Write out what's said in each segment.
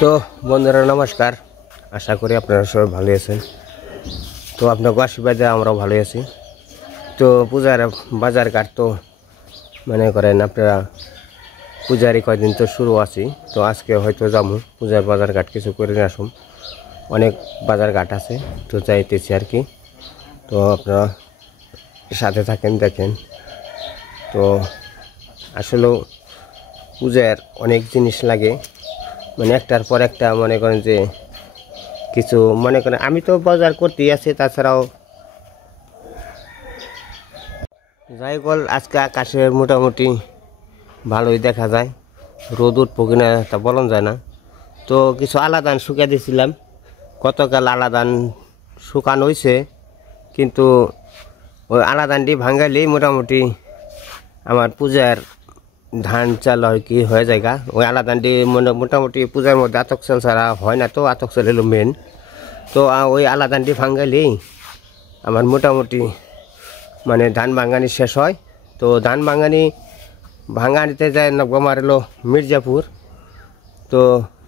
তো বন্ধুরা নমস্কার, আশা করি আপনারা সবাই ভালো আছেন। তো আপনার আশীর্বাদে আমরাও ভালো আছি। তো পূজার বাজার ঘাট তো মনে করেন আপনারা পূজারই কয়দিন তো শুরু আছি। তো আজকে হয়তো যাবো পূজার বাজার ঘাট কিছু করে নিয়ে আসুন। অনেক বাজার ঘাট আছে, তো যাইতেছি আর কি। তো আপনারা সাথে থাকেন, দেখেন। তো আসলেও পূজার অনেক জিনিস লাগে, মানে একটার পর একটা। মনে করেন যে কিছু মনে করেন আমি তো বাজার করতেই আছি, তাছাড়াও যাই বল আজকে আকাশে মোটামুটি ভালোই দেখা যায়। রোদ উঠবো কিনা তা বলা যায় না। তো কিছু আলাদান শুকিয়ে দিয়েছিলাম, গতকাল আলাদান শুকানো হয়েছে, কিন্তু ওই আলাদানটি ভাঙালেই মোটামুটি আমার পূজার ধান চাল আর কি হয়ে যায়গা। ওই আলাদানটি মোটামুটি পূজার মধ্যে আতক চাল ছাড়া হয় না, তো আতক চাল হলো মেন। তো ওই আলাদানটি ভাঙালেই আমার মোটামুটি মানে ধান ভাঙানি শেষ হয়। তো ধান ভাঙানিতে যায় না আমার এলো মির্জাপুর। তো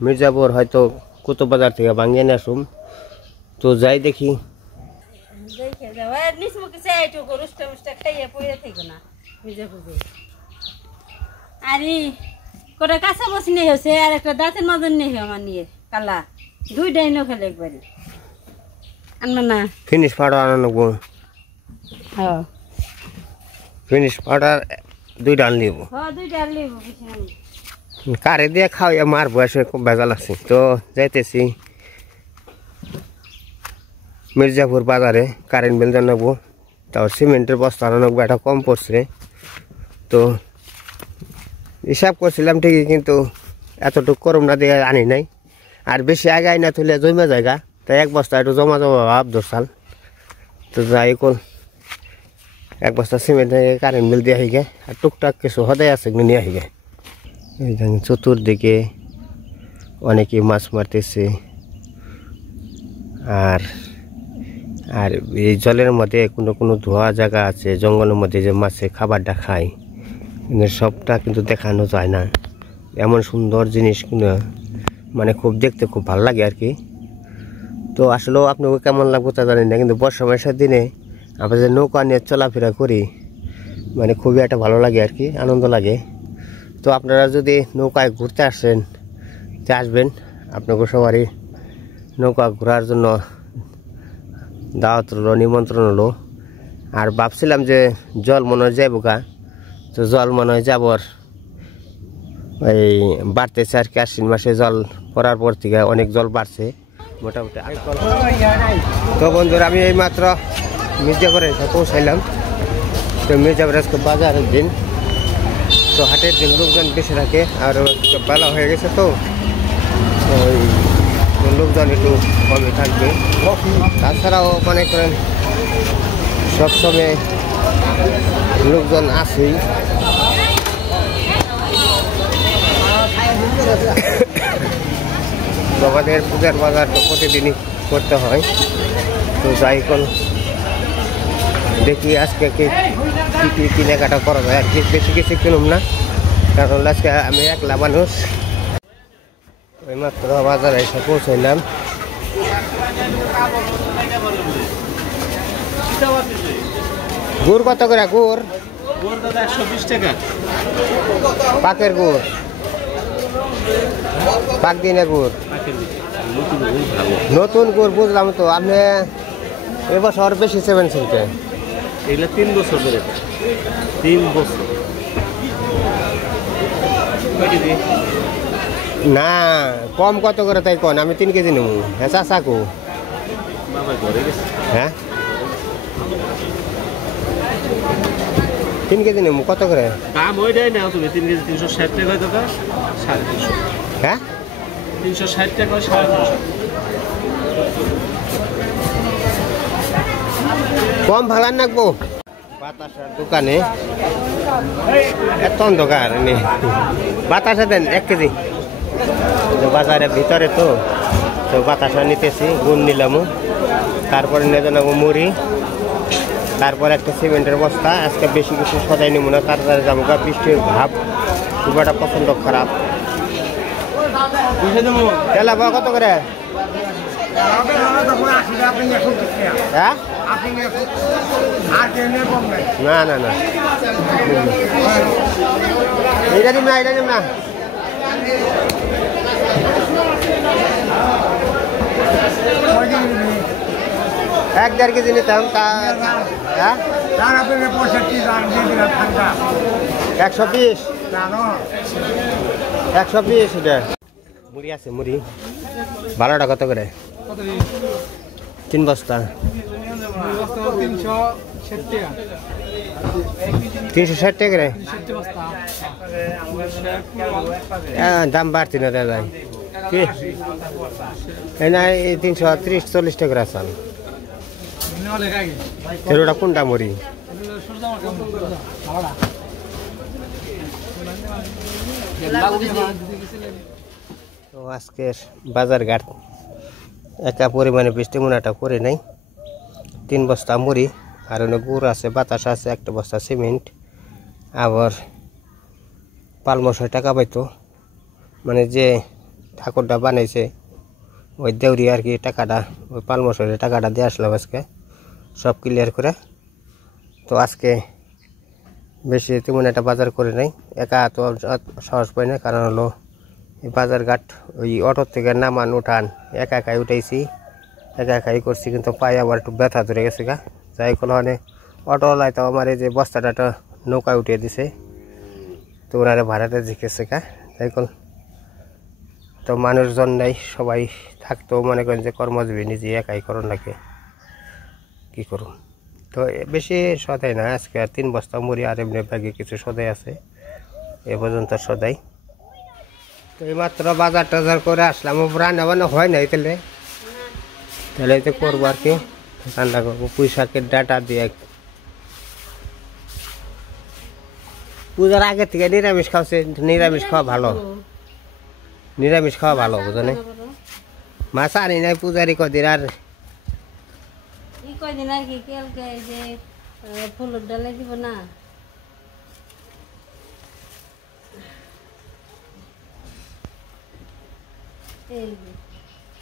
মির্জাপুর হয়তো কুতুব বাজার থেকে ভাঙিয়ে নিয়ে আসুন। তো যাই দেখি। আরে কোটা কাঁচা বসি নেই হচ্ছে, আর একটা দাঁতের মাজন নেই আমার নিয়ে কালা দুই ডাইনো খেলে একবারে আনবা না। ফিনিশ পাউডার আনবো, হ্যাঁ ফিনিশ পাউডার 2টা আনলিব। হ্যাঁ 2টা আনলিব। কারে দিয়ে খাওয়া মার বয়সে খুব ভেজাল আছে। তো যাইতেছি মির্জাপুর বাজারে, কারেন্ট বিল জানাবো, তারপর সিমেন্টের বস্তা আনাবো, এটা কম পড়ছে। তো হিসাব করছিলাম ঠিকই, কিন্তু এতটুকু করোনা দিয়ে আনি নাই। আর বেশি আগাই না তুলে জমা জায়গা, তাই এক বস্তা একটু জমা ভাব দোসাল। তো যাই কল 1 বস্তা সিমেন্ট কারেন্ট বিল দিয়ে আহিগে, আর টুকটাক কিছু সদাই আছে নিয়ে আহিগে। এই দেখেন চতুর্দিকে অনেকে মাছ মারতেছে, আর আর এই জলের মধ্যে কোনো কোনো ধোয়া জায়গা আছে, জঙ্গলের মধ্যে যে মাছে খাবারটা খায়, কিন্তু সবটা কিন্তু দেখানো যায় না। এমন সুন্দর জিনিস কিন্তু মানে খুব দেখতে খুব ভালো লাগে আর কি। তো আসলেও আপনাকে কেমন লাগবে তা জানি না, কিন্তু বর্ষা মাসের দিনে আমরা যে নৌকা নিয়ে চলাফেরা করি, মানে খুবই একটা ভালো লাগে আর কি, আনন্দ লাগে। তো আপনারা যদি নৌকায় ঘুরতে আসেন, আসবেন, আপনাকে সবারই নৌকা ঘোরার জন্য দাওয়াত হলো, নিমন্ত্রণ হলো। আর ভাবছিলাম যে জল মনে হয় যাইব গা, তো জল মনে হয় যাবর এই বাড়তেছে আর কি। আশ্বিন মাসে জল পড়ার পর থেকে অনেক জল বাড়ছে মোটামুটি। তো বন্ধুরা আমি এই মাত্র মির্জাপুরে এসে পৌঁছাইলাম। তো মির্জাপুর আজকে বাজারের দিন, তো হাটের দিন লোকজন বেশি থাকে, আর বেলা হয়ে গেছে, তো ওই লোকজন একটু কমই থাকবে। তাছাড়াও মনে করেন সবসময় লোকজন আসেই। আমাদের পূজার বাজার তো প্রতিদিনই করতে হয়। তো যাই কল দেখি আজকে কি কি কেনাকাটা করা যায় আর কি। বেশি কিছু কিনুম না, কারণ আজকে আমি একলা মানুষ। ওই মাত্র বাজারে এসে পৌঁছাইলাম। গুড় কত করে? গুড় 120 টাকা পাকের গুড়, পাক দিনে গুড়, নতুন গুড় বুঝলাম। তো আপনি এবছর বেশি সেভেন ছিলতে এগুলো 3 বছর ধরে, 3 বছর না। কম কত করে তাই কোন? আমি 3 কেজি নেবো। হ্যাঁ চাকু, হ্যাঁ 3 কেজি নেবো। কত করে দাম? ওইটাই নাও তুমি। 3 কেজি 360 টাকা দাদা, 350। হ্যাঁ 360 টাকা, 350। কম ভাড়া রাখবো। বাতাসার দোকানে এত অন্ধকার, বাতাসা দেন 1 কেজি। বাজারের ভিতরে তো বাতাসা নিতেছি, গুড় নিলাম, তারপরে নিয়ে নেবো মুড়ি, তারপর একটা সিমেন্টের বস্তা। আজকে বেশি কিছু সদাই নেব না, তাড়াতাড়ি যাবো, বৃষ্টির ভাব খুব একটা পছন্দ খারাপ। তেলা পাওয়া কত করে? হ্যাঁ না না না এটা নিম না, এটা নিম না। এক দেড় কেজি নিতাম তা। হ্যাঁ 120 120 এটা মুড়ি আছে। মুড়ি ভালোটা কত করে? 3 বস্তা 360 টাকা করে। দাম বাড়তি না দাদা? না 330-40 টাকা করে আসাল। ওটা কোনটা মুড়ি? তো আজকের বাজার ঘাট একা পরিমাণে বৃষ্টি মোনাটা করে নাই। 3 বস্তা মুড়ি আর গুড় আছে, বাতাস আছে, 1 বস্তা সিমেন্ট, আবার পালমশাই টাকা পাইতো, মানে যে ঠাকুরটা বানাইছে ওই দেউরি আর কি টাকাটা, ওই পালমশাইয়ের টাকাটা দিয়ে আসলাম আজকে সব ক্লিয়ার করে। তো আজকে বেশি তেমন একটা বাজার করে নাই, একা তো সাহস পাই না, কারণ হলো এই বাজার ঘাট ওই অটোর থেকে নামান উঠান একা একাই উঠাইছি, একা একাই করছি, কিন্তু পায়ে আবার একটু ব্যথা ধরে গেছে গা। যাই কোনো মানে অটোওয়ালাই তো আমার এই যে বস্তাটা নৌকায় উঠিয়ে দিছে, তো ওনারা ভাড়াটা জিজ্ঞেসে গা। যাই কোন তো মানুষজন নেই, সবাই থাকতেও মনে করেন যে কর্মজীবী, নিজে একাই করুন লাগে, কী করুন। তো বেশি সদাই না আজকে, আর 3 বস্তা মুড়ি আর এমনি ব্যাগে কিছু সদাই আছে, এ পর্যন্ত সদাই। তো এইমাত্র বাজার টাজার করে আসলাম, রান্না বান্না হয় নাই, তাহলে তো করবো আর কি, রান্না করবো পুঁই শাকের ডাটা দিয়ে। পূজার আগে থেকে নিরামিষ খাওয়াছে, নিরামিষ খাওয়া ভালো, নিরামিষ খাওয়া ভালো বুঝলি। মাছ আনি নাই পূজারি কদিন, আর কয়দিন আর কি কালকে যে ফুলের ডালে দিব না,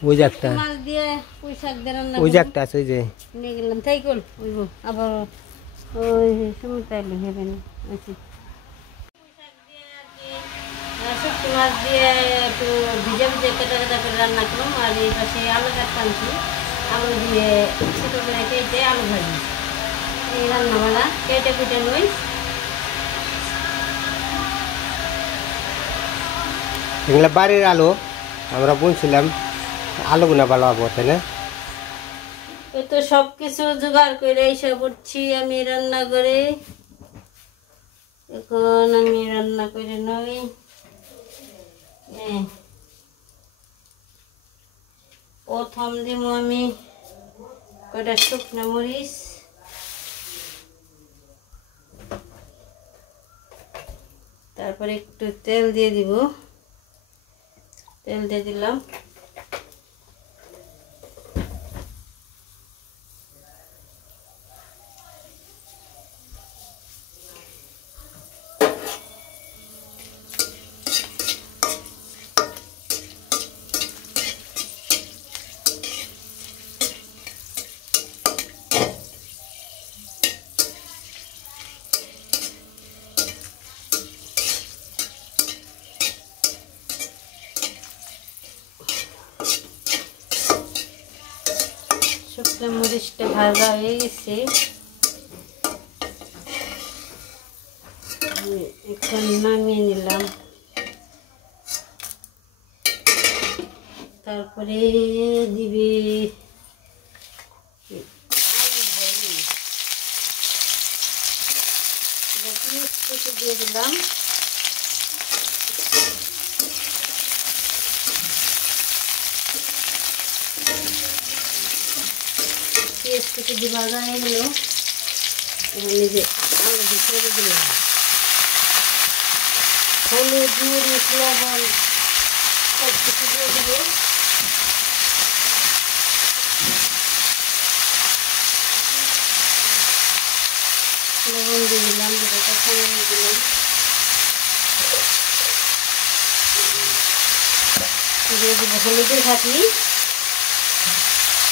ওই যে একটা মাছ দিয়ে পুঁই শাক দিয়ে রান্না ওই যে একটা আছে, ওই যে নিয়ে গেলাম তাই কল ওইব আবার ওই সময় তাইলে ভেবে না আচ্ছা। শুক্তি মাছ দিয়ে একটু ভিজে ভিজে কেটে কেটে করে রান্না করলাম, আর এই পাশে আলু কাটছি, আলু দিয়ে ছোটো করে কেটে আলু ভাজি, এই রান্না বান্না কেটে পিটে নই। এগুলো বাড়ির আলু, আমরা বলছিলাম আলু গুনা ভালো হবো, তাই না? এই তো সব কিছু জোগাড় করে এসে পড়ছি আমি রান্না করে। এখন আমি রান্না করে নই, প্রথম দিব আমি কয়টা শুকনো মরিচ, তারপরে একটু তেল দিয়ে দিব, তেল দিয়ে দিলাম, শুকনো মরিচটা ভাজা হয়ে গেছে, এখন নামিয়ে নিলাম। তারপরে দিবি দিয়ে দিলাম, পেঁয়াজ থেকে দিয়ে ভাজা হয়ে গেল, এখানে যে আলু দিয়ে দিলাম, হলুদ মরিচ লবণ সব কিছু দিয়ে দেবো, লবণ দিয়ে দিলাম, দুটো খানিয়ে দিলাম, দিয়ে দিব হলুদের ঘাটনি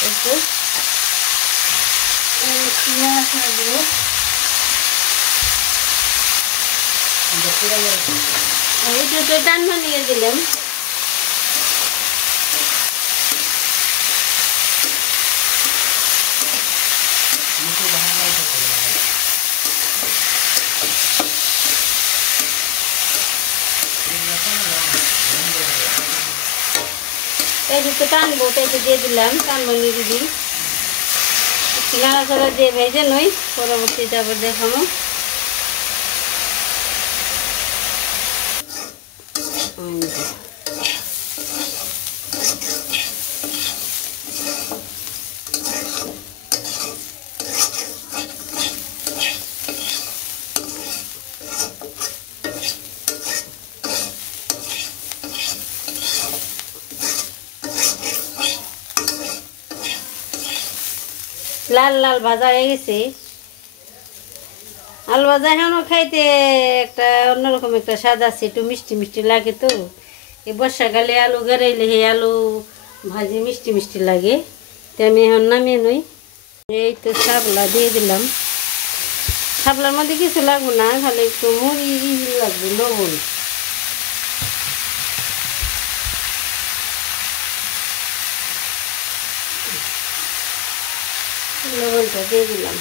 একটু দিব এইটা টান মানিয়ে দিলাম। এই তো টানবো তাই তো দিয়ে দিলাম, টানবো নিয়ে দিদি নাড়াচাড়া দিয়ে ভেজে নই, পরবর্তীতে আবার দেখাবো। লাল লাল ভাজা হয়ে গেছে। আলু ভাজা এখনও খাইতে একটা অন্যরকম একটা স্বাদ আছে, একটু মিষ্টি মিষ্টি লাগে। তো এই বর্ষাকালে আলু গাড়াইলে সেই আলু ভাজি মিষ্টি মিষ্টি লাগে। তো আমি এখন নামিয়ে নই। এই তো শাপলা দিয়ে দিলাম। শাপলার মধ্যে কিছু লাগবে না, খালি একটু মুড়ি লাগবে, লবণ। লবণটা দিয়ে দিলাম।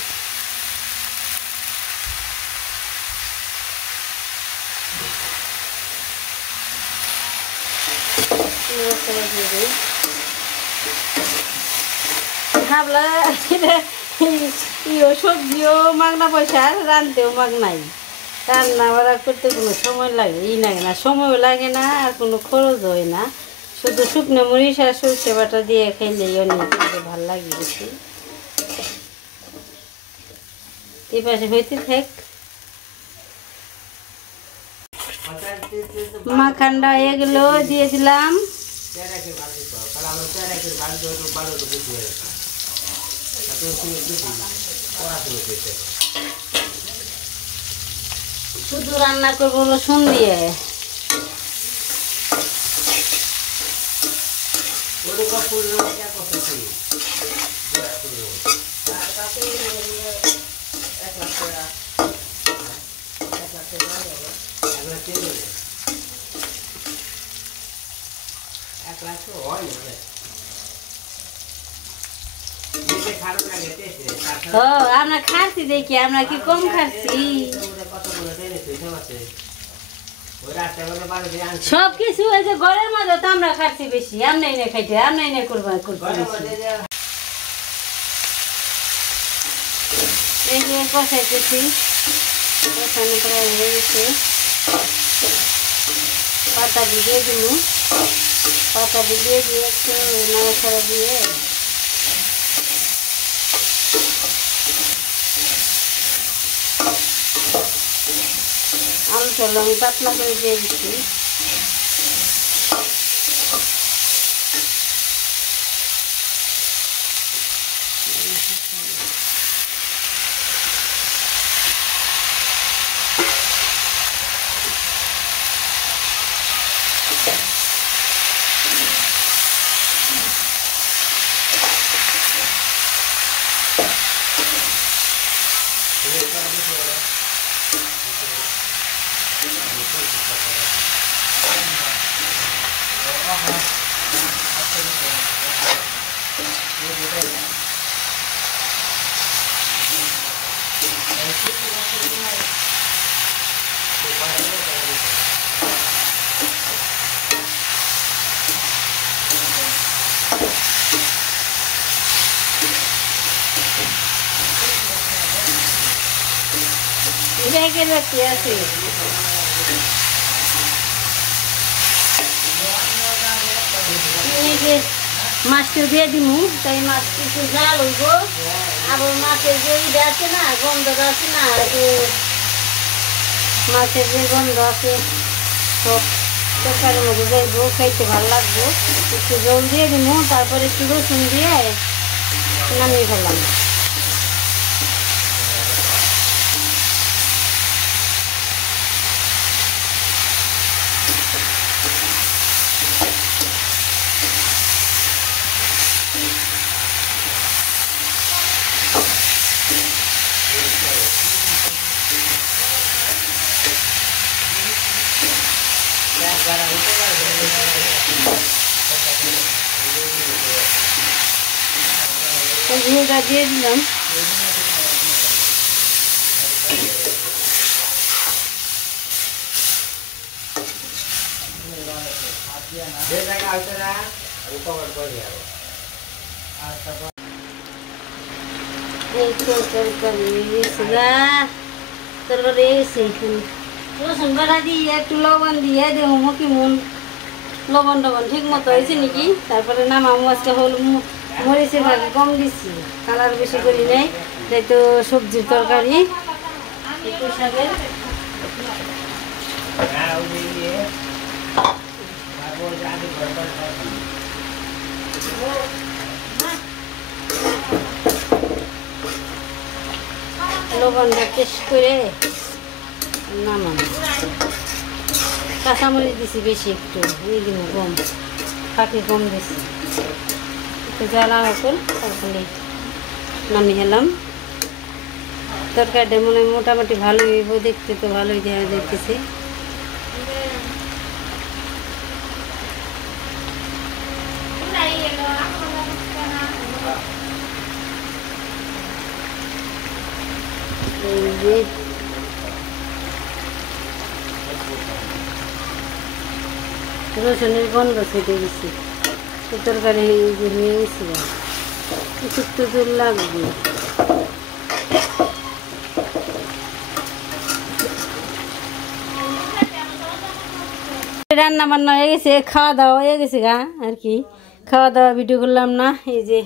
শাপলা সবজিও মাগনা পয়সার, রাঁধতেও মাগনাই। রান্না বাড়া করতে কোনো সময় লাগে লাগে না, সময়ও লাগে না, আর কোনো খরচ হয় না। শুধু শুকনো মরিচ আর সরষে বাটা দিয়ে খেলেই অনেক ভালো লাগে বেশি। এই পাশে হইতে থাক। মাখানটা এগুলো দিয়ে দিলাম। শুধু রান্না করবো রসুন দিয়ে। আমরা খাচ্ছি দেখি, আমরা কি কম খাচ্ছি? সব কিছু ওই যে ঘরের মধ্যে তো আমরা খাচ্ছি বেশি, আমরাই না খাইতে, আমরাই না করবো। এই যে কষাইতেছি, কষানো প্রায় হয়ে গেছে। পাতা দিয়ে দিব, পাতা দিয়ে দিয়ে একটু নাড়াচাড়া দিয়ে আলুটা আমি পাতলা করে দিয়ে দিচ্ছি। রেখে রাখতে আছে। মাছটা দিয়ে দিব, তাই মাছ কিছু জাল হইব। আবার মাছের যে ইটা আছে না, গন্ধটা আছে না, মাছের যে গন্ধ আছে সব তরকারির মধ্যে যাইব, খাইতে ভালো লাগবে। একটু জল দিয়ে দিব, তারপরে একটু রসুন দিয়ে নামিয়ে ফেলাম। ঘিউটা দিয়ে দিলাম। এই তো তরকারি এসে এখানে রসুন বাটা দিয়ে একটু লবণ দিয়ে দেবো কি মন লবণ টবণ ঠিক মতো হয়েছে নাকি। তারপরে নামামো। আজকে হলুদ মরিচের ভাগে কম দিচ্ছি, কালার বেশি করি নাই। তাই তো সবজির তরকারি একটু শাকের লবণটা টেস্ট করে নামানো। কাঁচামরিচ দিছি বেশি, একটু এই দিব কম, ফাঁকি কম দিছি। একটু জ্বালা হতো তারপরে নামিয়ে এলাম। তরকারিটা মনে হয় মোটামুটি ভালোই হইব, দেখতে তো ভালোই দেওয়া যাইতেছে। এই যে রসুনের গন্ধ ছেটে গেছি, তরকারি হয়ে গেছি। কিছু তো দূর লাগবে। রান্না বান্না হয়ে গেছে, খাওয়া দাওয়া হয়ে গেছে গা আর কি। খাওয়া দাওয়া ভিডিও করলাম না। এই যে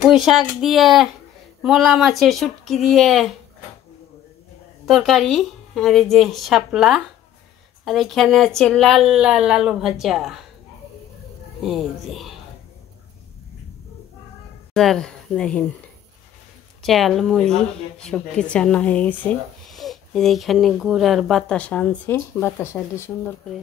পুঁই শাক দিয়ে, মোলা মাছের শুটকি দিয়ে তরকারি, আর এই যে শাপলা, আর এখানে আছে লাল লাল আলু ভাজা। এই যে দেখেন চাল মুড়ি সব কিছু আনা হয়ে গেছে। এইখানে গুড় আর বাতাসা আনছে, বাতাসা দিয়ে সুন্দর করে